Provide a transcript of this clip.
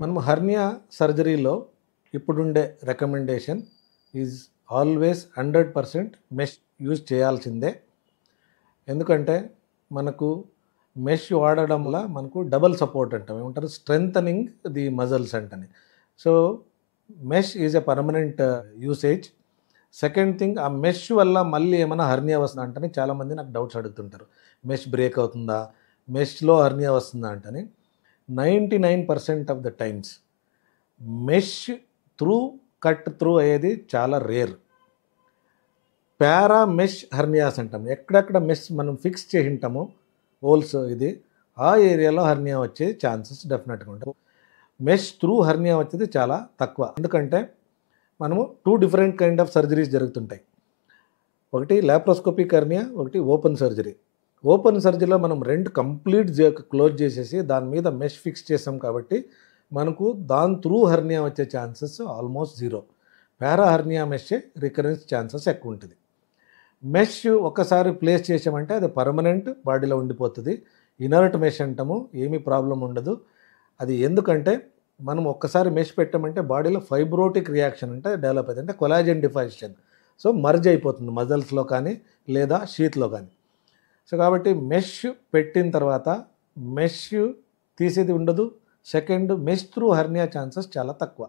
మనము హర్నియా సర్జరీలో ఇప్పుడుండే recommendation is always 100% mesh use చేయాల్సిందే. ఎందుకంటే మనకు మెష్ వాడడం వల్ల మనకు డబల్ సపోర్ట్ అంటాం, ఏమంటారు, స్ట్రెంథనింగ్ ది మజిల్స్ అంటని. So mesh is a permanent usage. Second thing, ఆ మెష్ వల్ల మళ్ళీ ఏమైనా హర్నియా వస్తుందా అంటని చాలామంది నాకు డౌట్స్ అడుగుతుంటారు. మెష్ బ్రేక్ అవుతుందా, మెష్లో హర్నియా వస్తుందా అంటని. 99% of the times mesh cut through అయ్యేది చాలా రేర్. పారా మెష్ హర్నియాస్ అంటాం. ఎక్కడెక్కడ మెష్ మనం ఫిక్స్ చేసి ఉంటామో హోల్స్, ఇది ఆ ఏరియాలో హర్నియా వచ్చే ఛాన్సెస్ డెఫినెట్గా ఉంటాయి. మెష్ త్రూ హర్నియా వచ్చేది చాలా తక్కువ. ఎందుకంటే మనము 2 డిఫరెంట్ కైండ్ ఆఫ్ సర్జరీస్ జరుగుతుంటాయి. ఒకటి లాప్రోస్కోపిక్ హర్నియా, ఒకటి ఓపెన్ సర్జరీ. ఓపెన్ సర్జరీలో మనం 2 కంప్లీట్ క్లోజ్ చేసేసి దాని మీద మెష్ ఫిక్స్ చేసాం కాబట్టి మనకు దాని త్రూ హర్నియా వచ్చే ఛాన్సెస్ ఆల్మోస్ట్ జీరో. పారా హర్నియా మెష్ రికరెన్స్ ఛాన్సెస్ ఎక్కువ ఉంటుంది. మెష్ ఒకసారి ప్లేస్ చేసామంటే అది పర్మనెంట్ బాడీలో ఉండిపోతుంది. ఇనర్ట్ మెష్ అంటాము, ఏమీ ప్రాబ్లం ఉండదు. అది ఎందుకంటే మనం ఒక్కసారి మెష్ పెట్టామంటే బాడీలో ఫైబ్రోటిక్ రియాక్షన్ అంటే డెవలప్ అవుతుంది, అంటే కొలాజన్ డిఫాజిషన్. సో మర్జ్ అయిపోతుంది మజిల్స్లో కానీ లేదా షీత్లో కానీ. సో కాబట్టి మెష్ పెట్టిన తర్వాత మెష్ తీసేది ఉండదు. Second, mesh through hernia chances చాలా తక్కువ.